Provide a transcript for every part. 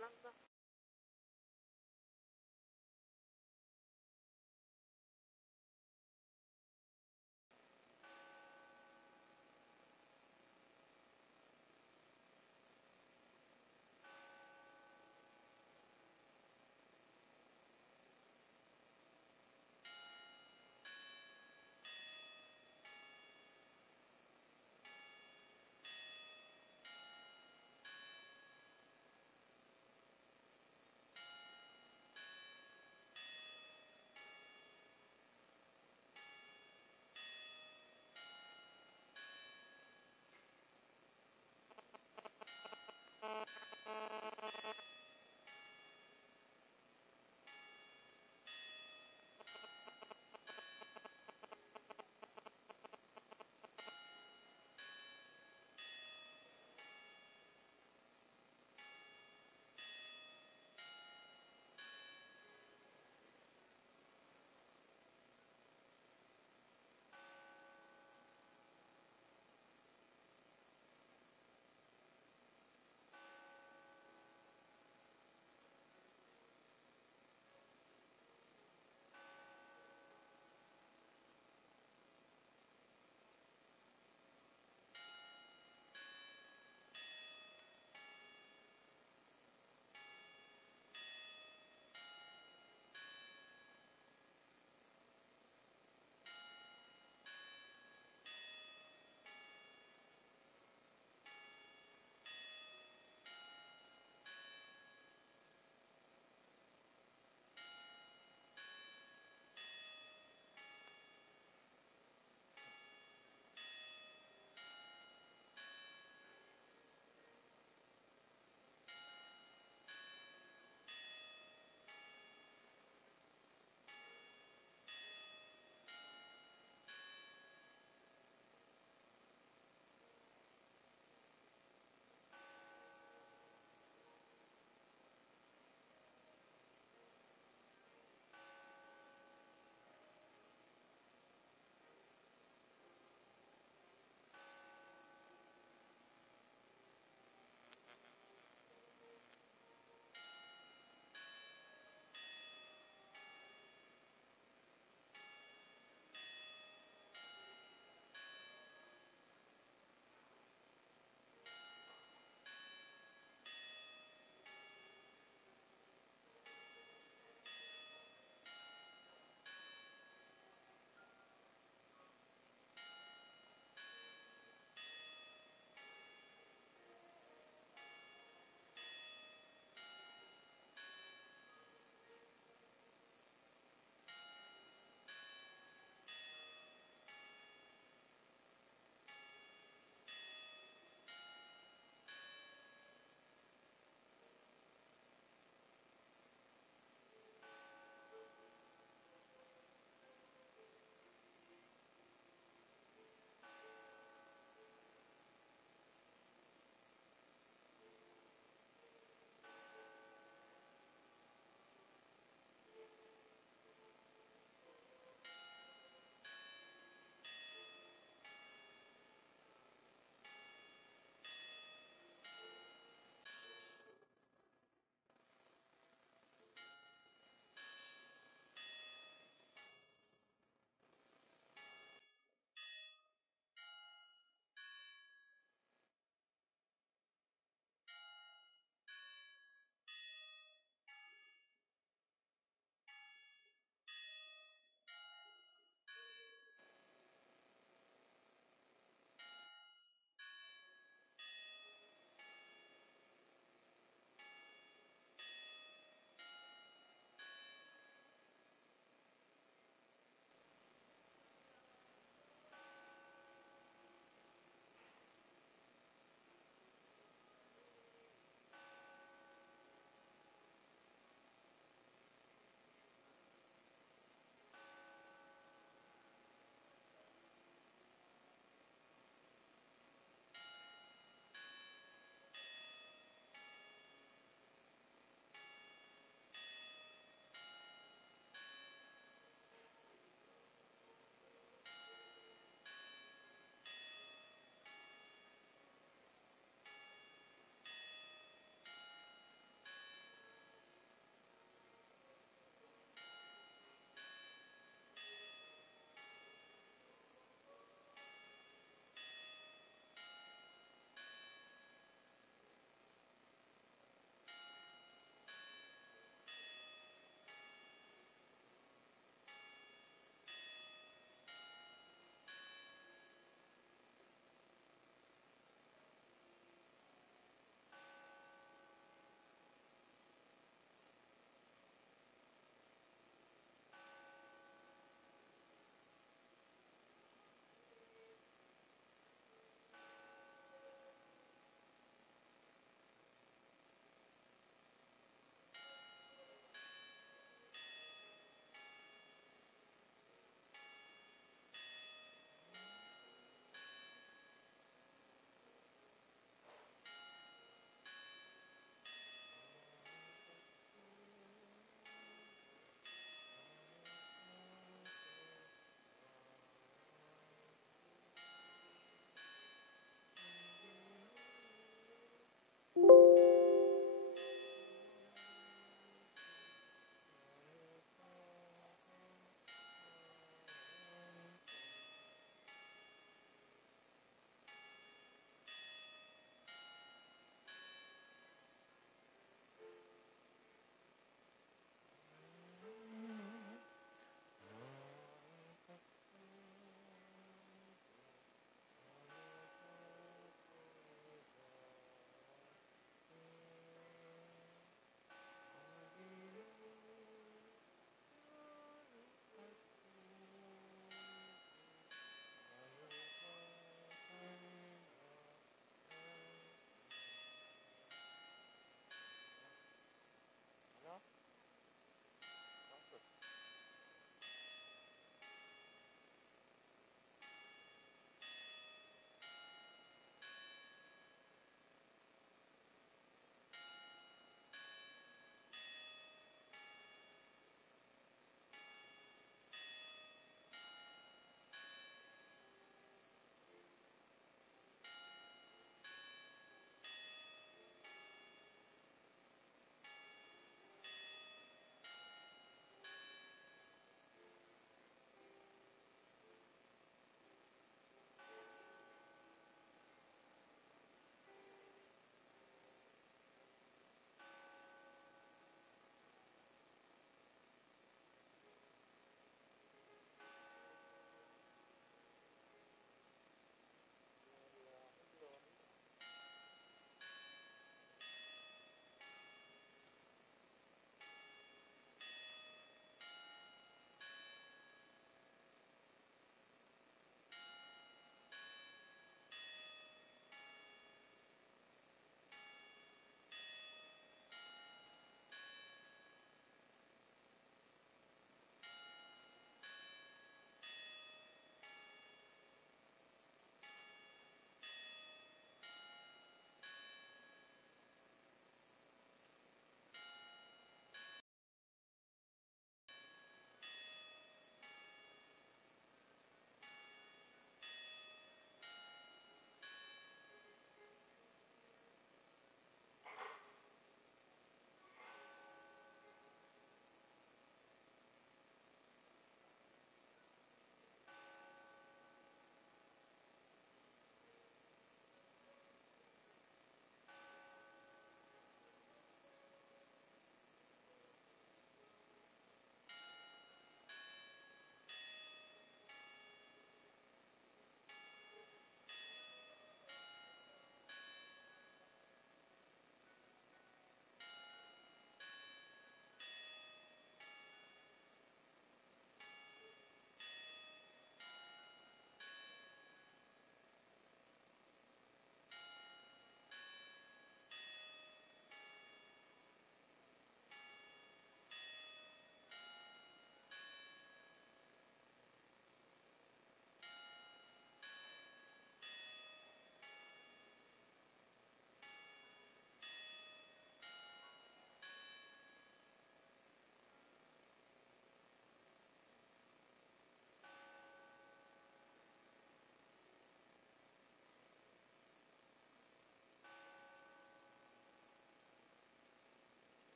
lang ba?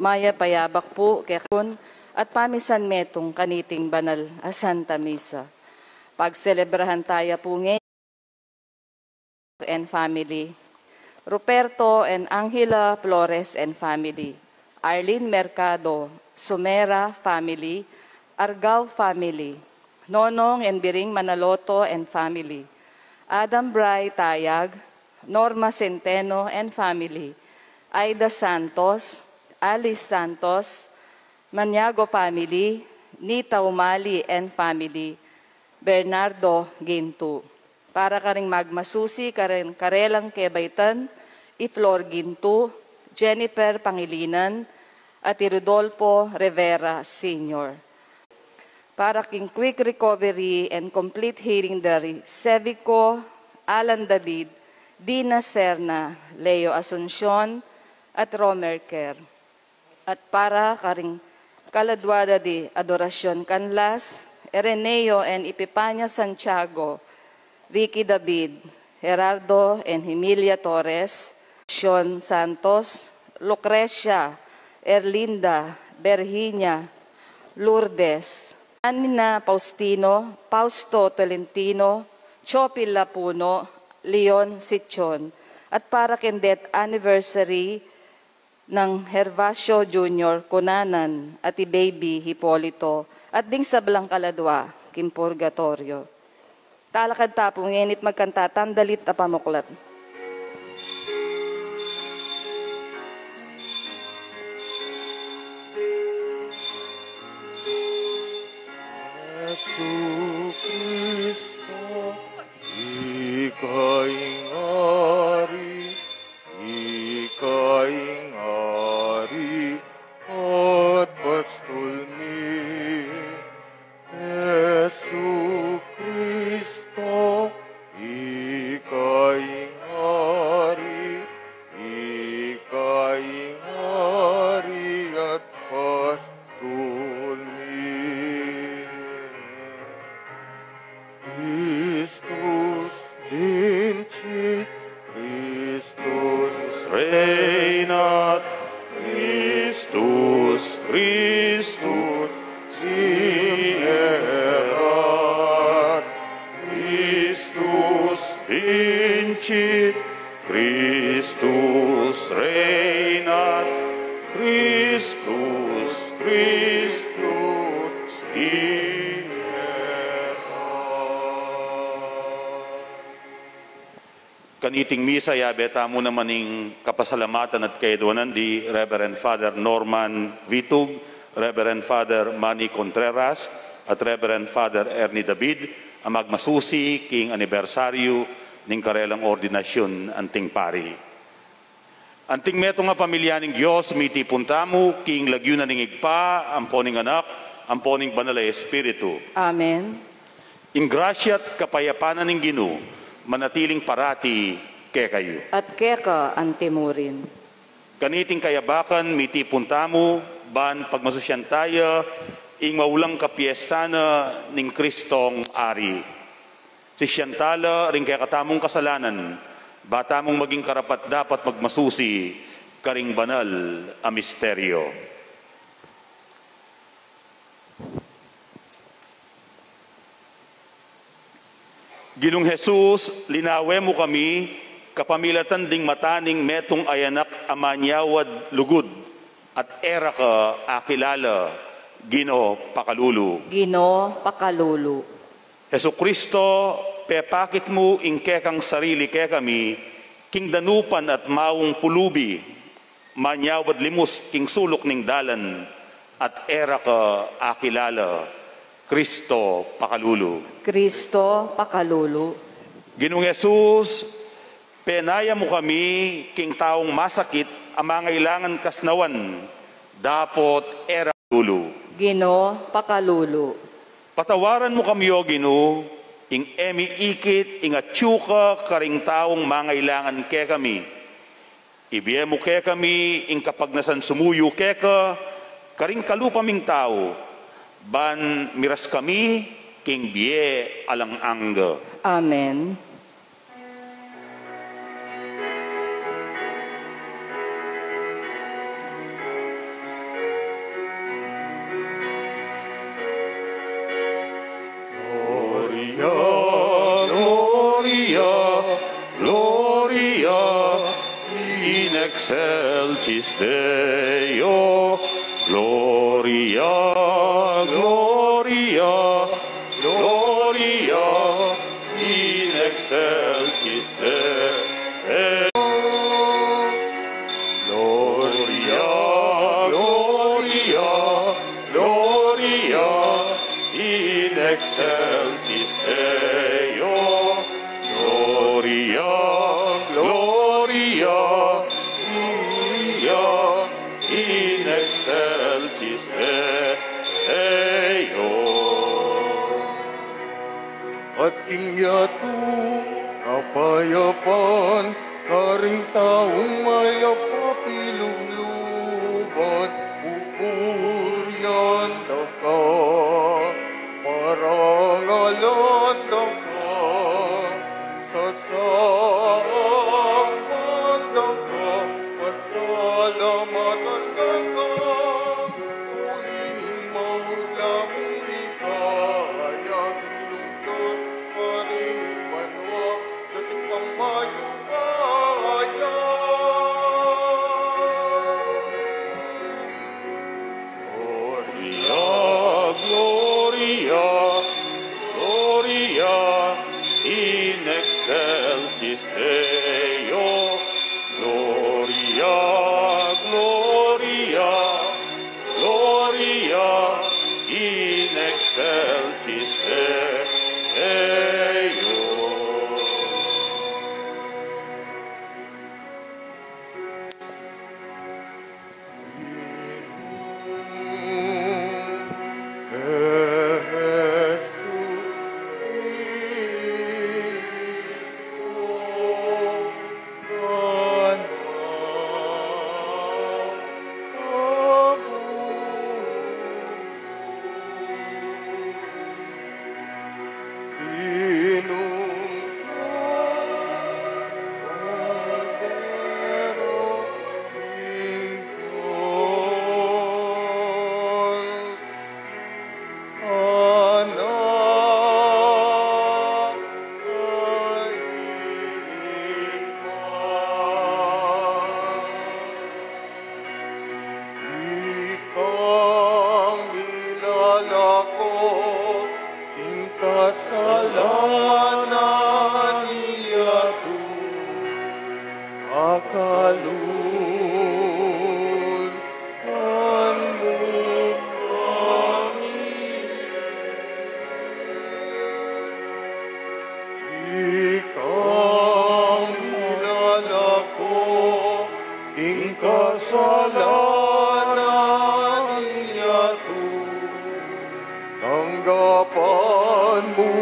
Maya payabak po kekun at pamisan metong kaniting banal a Santa Misa. Pagselebrahan tayo po ngayon and family. Ruperto and Angela Flores and family. Arlene Mercado, Sumera family. Argao family. Nonong and Biring Manaloto and family. Adam Bray Tayag, Norma Centeno and family. Aida Santos, Alice Santos, Maniago family, Nita Umali and family, Bernardo Gintu. Para ka ring magmasusi, karelang Kebaitan, Iflor Gintu, Jennifer Pangilinan, at Rodolfo Rivera Sr. Para king quick recovery and complete healing dari Sevico, Alan David, Dina Serna, Leo Asuncion, at Romer Kerr. At para karing kaladwada di Adorasyon Canlas, Ereneo and Ipipanya Santiago, Ricky David, Gerardo and Emilia Torres, Sean Santos, Lucrecia, Erlinda, Berhinia, Lourdes, Anina Faustino, Fausto Tolentino, Chopil Lapuno, Leon Sichon, at para kindet anniversary ng Hervasio Jr. Cunanan at Baby Hipolito at ding sa Blangkaladwa, Kimpurgatorio. Talakad tapong ngenit magkanta tandalit a pamuklat. Yesu Kristo, ikaing ari, ikaing ari, at pastulmi. Yesu Kristo, ikaing ari, ikaing ari, at pastulmi. Christus vincit, Christus reinat, Christus, Christus erat, Christus vincit, Christus reinat, Christus, Christus Kaniting misa yabeta mo naman ng kapasalamatan at kaedwanan di Reverend Father Norman Vitug, Reverend Father Manny Contreras, at Reverend Father Ernie David, ang magmasusi king anibersaryo ng karelang ordinasyon anting pari. Anting meto nga pamilya ng Diyos, miti puntamu, king lagyo na ning igpa, amponing anak, amponing banal na Espiritu. Amen. In grasya't kapayapanan ng Ginoo, manatiling parati kay kayo. At keka ang timurin. Kaniting kayabakan, miti puntamu, ban pagmasusyan tayo, ing maulang kapiestana ning Kristong Ari. Si siyantala ring kaya katamong kasalanan, bata mong maging karapat dapat magmasusi, karing banal a misteryo. Ginong Jesus, linawe mo kami, kapamilatan ding mataning metong ayanak amanyawad lugod, at era ka akilala, Ginoo pakalulu. Ginoo pakalulu. Hesu Kristo, pepakit mo ingkekang sarili ke kami, king danupan at mawong pulubi, manyawad limus king sulok ning dalan, at era ka akilala, Kristo pakalulu. Kristo pakalulu. Ginoong Jesus, penaya mo kami king taong masakit ang mangailangan kasnawan, dapot era lulu. Ginoo pakalulu. Patawaran mo kami o Ginoo, ing emi ikit, ing atsyuka karing taong mangailangan ke kami. Ibiye mo ke kami, ing kapagnasan sumuyo ke ka, karing kalupaming tao, ban miras kami, king biye alang angga. Amen. Gloria in excelsis Deo. Gloria, Gloria, Gloria in excelsis Deo. Gloria, Gloria, Gloria in excelsis Deo. Gloria, Gloria, Gloria in excelsis Deo. At inyatu kapayapan, karing taong mayapapilugluban, pupuryan ka, parangalan ka, sasampan ka, pasalamatan ka, ulining maulang ligaya, ilungkot pa rin banwa, kasi pamayupaya. Gloria, Gloria, Gloria in excelsis Deo. Gloria, Gloria, Gloria in excelsis Deo. Kasalanan niyatu akalun mo kami. Ikang kilala ko, ing kasalanan niyatu, tanggapan mo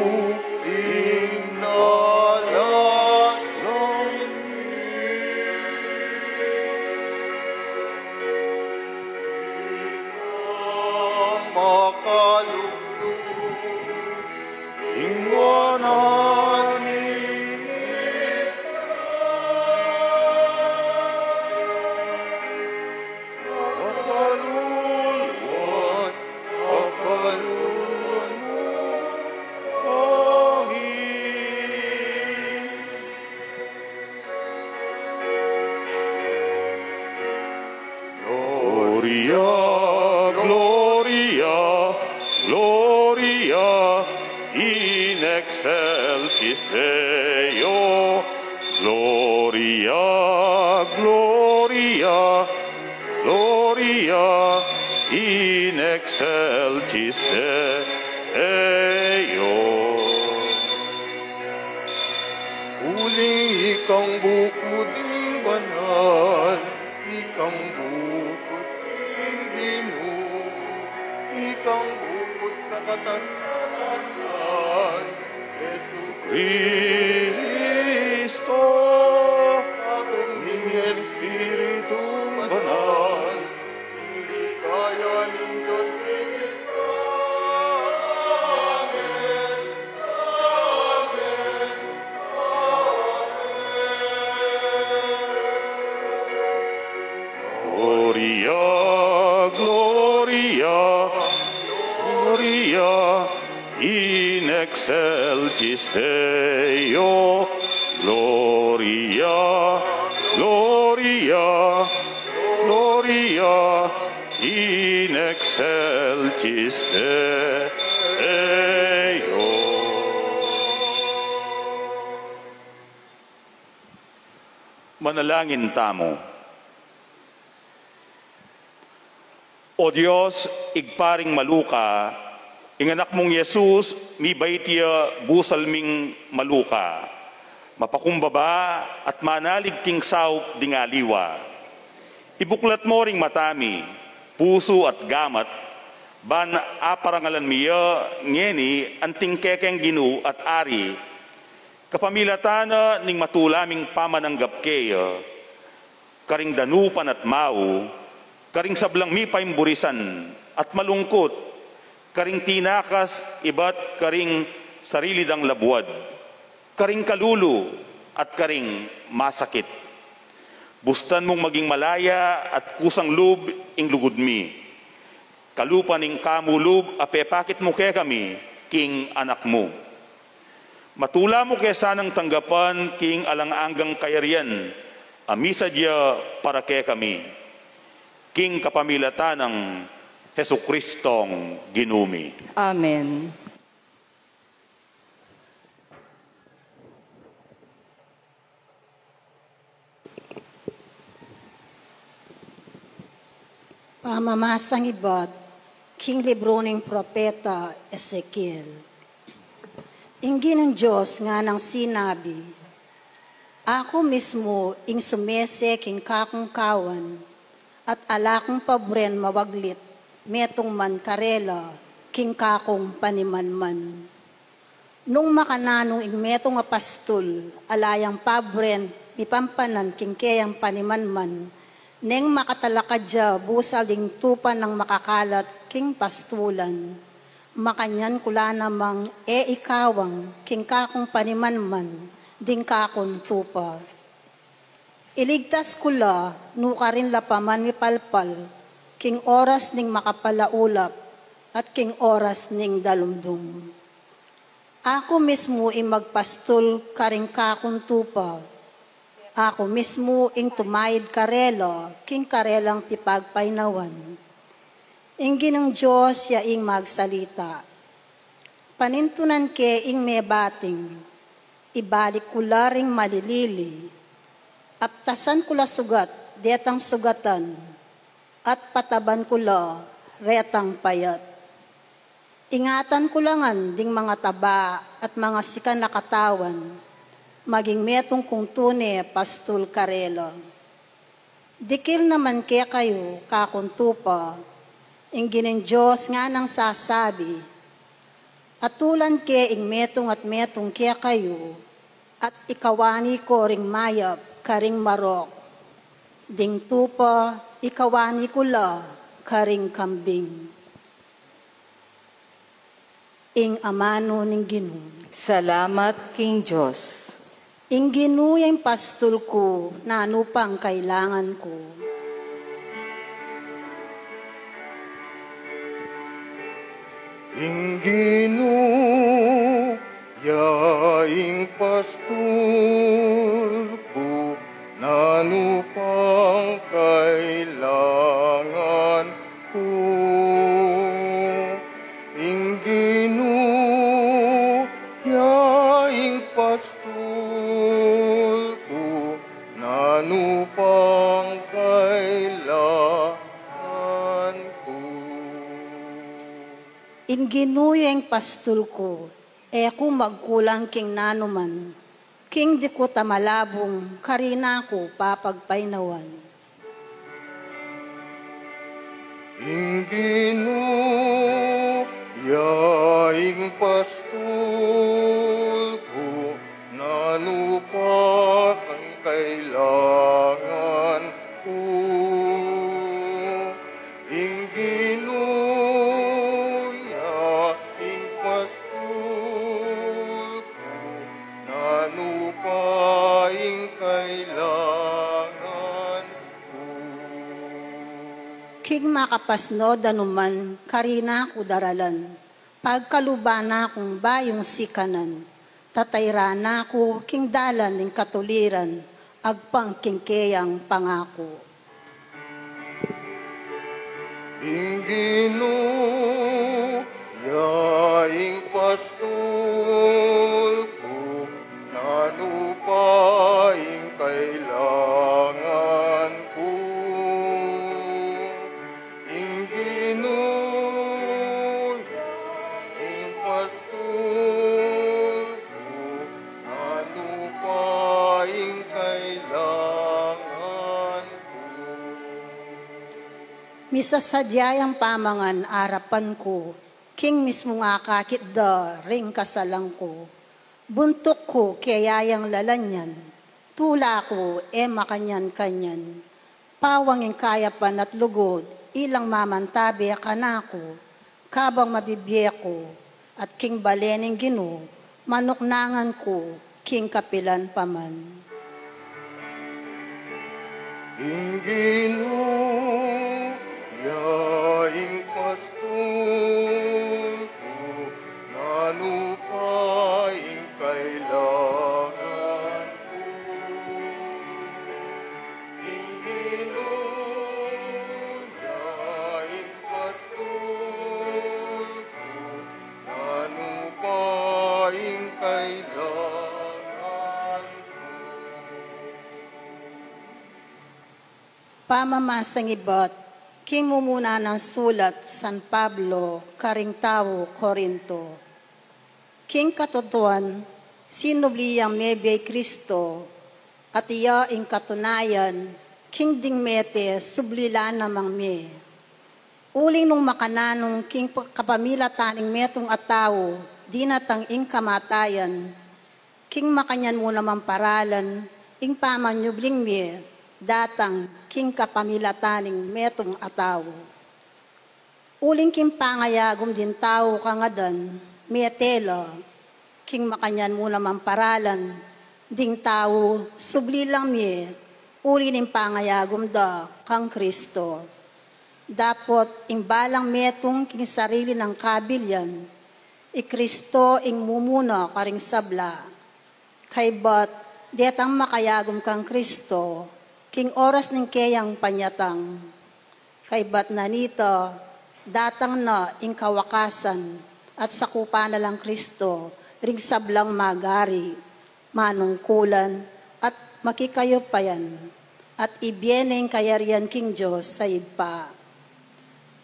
excelsis Deo. Gloria, Gloria, Gloria in excelsis Deo. Uling ikang bukod ng banal, ikang bukod ng Ginoo, ikang bukod na katasan, Yesu Cristo, agong ning Espiritu banal, hindi kaya ng Diyos sinita. Amen. Amen. Gloria, Gloria, Gloria in excelsis Deo. Gloria, Gloria, Gloria, in excelsis Deo. Manalangin tamo. O Diyos, igparing maluka, inganak mong Yesus, mi baitya busalming maluka, mapakumbaba at manalig king saup dingaliwa. Ibuklat mo ring matami, puso at gamat, ban aparangalan miya, ngeni, anting kekeng ginu at ari, kapamilatana ning matulaming pamananggap kaya, karing danupan at mau, karing sablang mi paimburisan at malungkot, karing tinakas iba't karing sarili dang labuad, karing kalulu at karing masakit. Bustan mong maging malaya at kusang lub ing lugod mi. Kalupan ing kamulub apepakit mo kaya kami, king anak mo. Matula mo kaya sanang tanggapan king alang-anggang kayarian, amisa dia para kaya kami. King kapamilatan ng Hesukristong ginumi. Amen. Pamamasang iba't King libro ng Propeta Ezekiel. Inggi ng Diyos nga nang sinabi, ako mismo ing sumese king kakong kawan, at alakong pabren mawaglit, metong man karela, king kakong panimanman. Nung makananong ing metong apastol, alayang pabren, mipampanan king kayang panimanman, neng makatalakadya busal ding tupan ng makakalat king pastulan. Makanyan kula namang ikawang king kakong panimanman, ding kakong tupa. Iligtas kula, nuka rin lapaman mi palpal, king oras ning makapalaulap, at king oras ning dalumdum. Ako mismo ing magpastol karing kakong tupa, ako mismo ing tumayid karelo, king karelang pipagpainawan. Inggi ng Diyos ya ing magsalita. Panintunan ke ing mebating, ibalik kula ring malilili, aptasan kula sugat, detang sugatan, at pataban kula, retang payat. Ingatan kulangan ding mga taba at mga sikan na katawan, maging metong kung tune pastul karela. Dikil naman kaya kayo, kakuntupa, inggi ng Diyos nga nang sasabi, atulan ke ing metong at metong kaya kayo, at ikawani ko ring mayap, karing marok, ding tupa, ikawani kula, karing kambing. Ing amano ning Ginoo. Salamat, King Diyos. Ing Ginoo yung pastol ko, na ano pang kailangan ko. Ing Ginoo, yaing pastol ko, nanu pang kailangan ko. Ing Ginoo, yaing pastol ko, nanu pang kailangan ko. Ing Ginoo yung pastol ko, kung magkulang king nanuman, king di ko tamalabong, karina ko papagpainawan. Ing Ginoo, yaing pastol ko, nanu pa ang kailangan ko. Ing Ginoo, yaing pastol ko, nanu pa ang kailangan ko. King makapasno danuman, karina ko daralan, pagkalubana kong bayong sikanan, Tatayra na ko king dalan ning katuliran, agpang kingkeyang pangako. Inginu yaing pastol ko, nanupaing kailangan ko. Inginu yaing pastol ko, nanupaing kailangan ko. Misasadyayang pamangan arapan ko, king mismo nga kakit da ring kasalang ko. Buntok ko kayayang lalanyan, tula ko makanyan-kanyan. Pawangin kayapan at lugod, ilang mamantabi kanako, kabang mabibiye ko, at king balening gino, manuknangan ko, king kapilan paman. Inginu yaing pastol ko, nanupaing kailangan ko. Inginu yaing pastol ko, nanupaing kailangan ko. Pamamasang ibot, king mumuna ng sulat San Pablo, karing tao, Corinto. King katotoan, sinubliyang mebiyay Kristo, at iya ing katunayan, king dingmete, sublila namang me. Uling nung makananong king kapamilataning metong ataw, di natang ing kamatayan, king makanyan mo naman paralan, ing pamanyubling me, datang king kapamilataning metong ataw. Uling king pangayagom din tao kangadan, metela, king makanyan mo naman paralan, ding tao, subli lang mi, uli ning pangayagom da kang Kristo. Dapot ing balang metong king sarili ng kabilyan, Kristo ing mumuna karing sabla. Kay bat, detang makayagom kang Kristo, king oras ning kayang panyatang. Kay bat na nito, datang na ing kawakasan, at sakupa na lang Kristo, ring sablang magari, manungkulan, at makikayo pa yan, at ibiyeneng kayarian king Diyos sa ipa.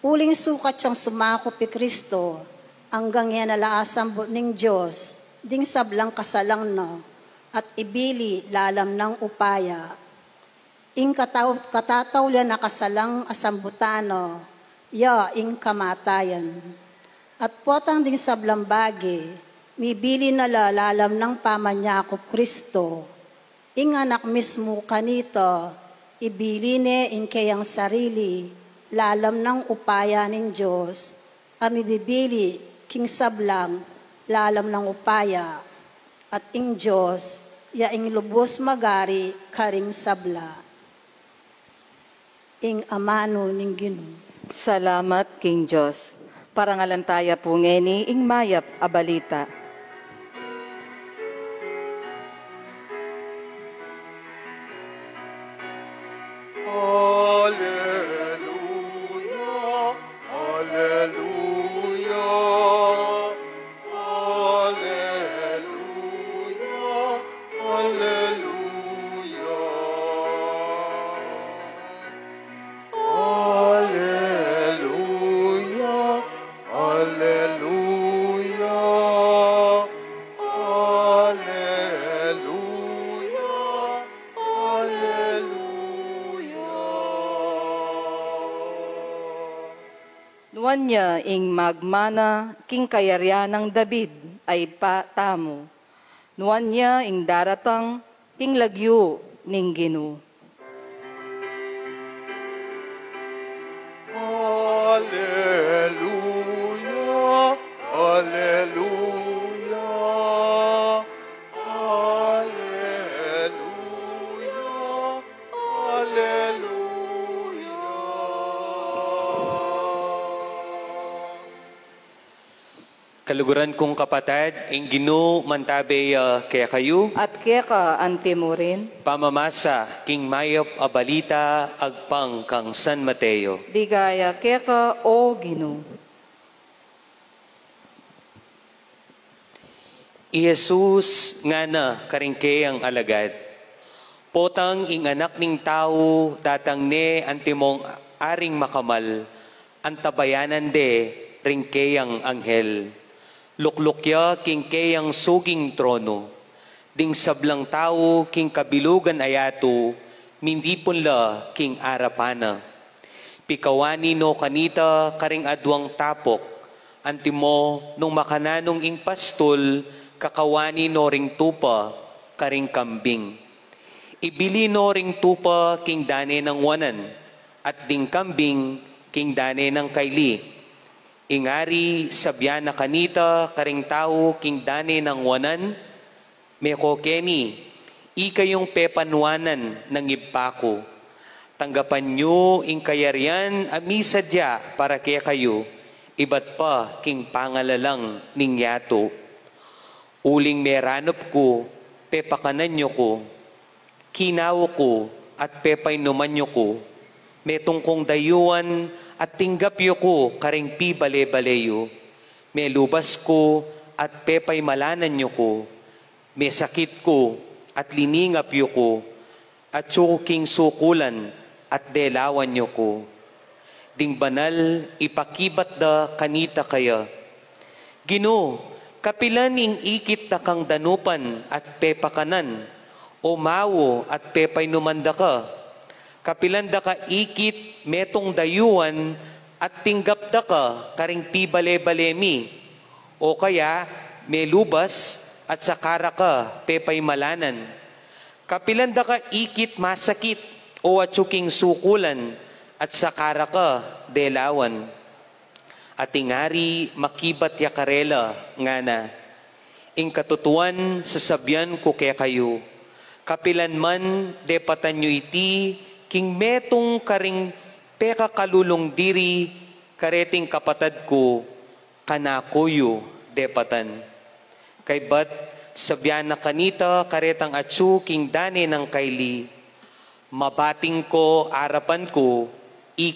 Uling sukat siyang sumakop ni Kristo, hanggang yan nalaasambot ning Diyos, ding sablang kasalang na, at ibili lalam ng upaya. Ing katatawlan na kasalang asambutano, ya ing kamatayan. At potang ding sablang bagi, mibili na lalam ng pamanyakop Kristo. Ing anak mismo kanito, ibili ne ing kayang sarili, lalam ng upaya ng Diyos, amibibili king sablang, lalam ng upaya, at ing Diyos, ya ing lubos magari karing sabla. Ing amano ning Ginoo. Salamat, King Diyos. Parangalantaya po ngeni, ing mayap abalita. Alleluia, alleluia, alleluia, alleluia. Alleluia, alleluia, alleluia, alleluia. Nuwan niya ing magmana, king kayarya ng David ay patamo. Nuwan niya ing daratang, king lagyo ning Ginoo. Alleluia, alleluia, alleluia, alleluia. kaluguran kong kapatid, ang Ginoo mantabe kaya kayo, at kaya ka antimo rin, pamamasa king mayop a balita agpang kang San Mateo. bigaya kaya ka o Ginoo. I Jesus nga na karingke ang alagad. Potang ing anak ning tao datang ne antimong aring makamal, antabayanan de ringkeyang anghel. Luklukya king keyang suging trono. Ding sablang tao king kabilugan ayato, mindipon la king arapana. Pikawani no kanita karing adwang tapok, antimo nung makananong ing pastol, kakawani no ring tupa karing kambing. Ibili no ring tupa king dane ng wanan, at ding kambing king dane ng kaili. Ingari sabyan na kanita karing tao king dane ng wanan, meko keni, ikayong pepanwanan ng ibpako. Tanggapan nyo ing kayarian amisadya para kaya kayo, iba't pa king pangalalang ning yato. Uling meranop ko, pepakanan nyo ko, kinaw ko at pepay numan nyo ko, metong kong dayuan at tinggap yo ko karing pi bale-baleyo, may lubas ko at pepay malanan nyo ko, may sakit ko at liningap yo ko, at king sukulan at delawan nyo ko. Ding banal ipakibat da kanita kaya. Ginoo, kapilan ing ikit na kang danupan at pepakanan, o mawo at pepay numanda ka. Kapilan da ka ikit metong dayuan at tinggap da ka karing pibale-balemi, o kaya may lubas at sakara ka pepay malanan. Kapilan da ka ikit masakit o atsuking sukulan at sakara ka delawan. At ingari makibat yakarela nga na, ing katutuan sasabyan ko kaya kayo, kapilan man depatan nyo iti, king metong karing peka kalulong diri, kareting kapatad ko, kanakoyo depatan. Kay bat, sabyan na kanita, karetang atsu, king dane ng kaili, mabating ko, arapan ko,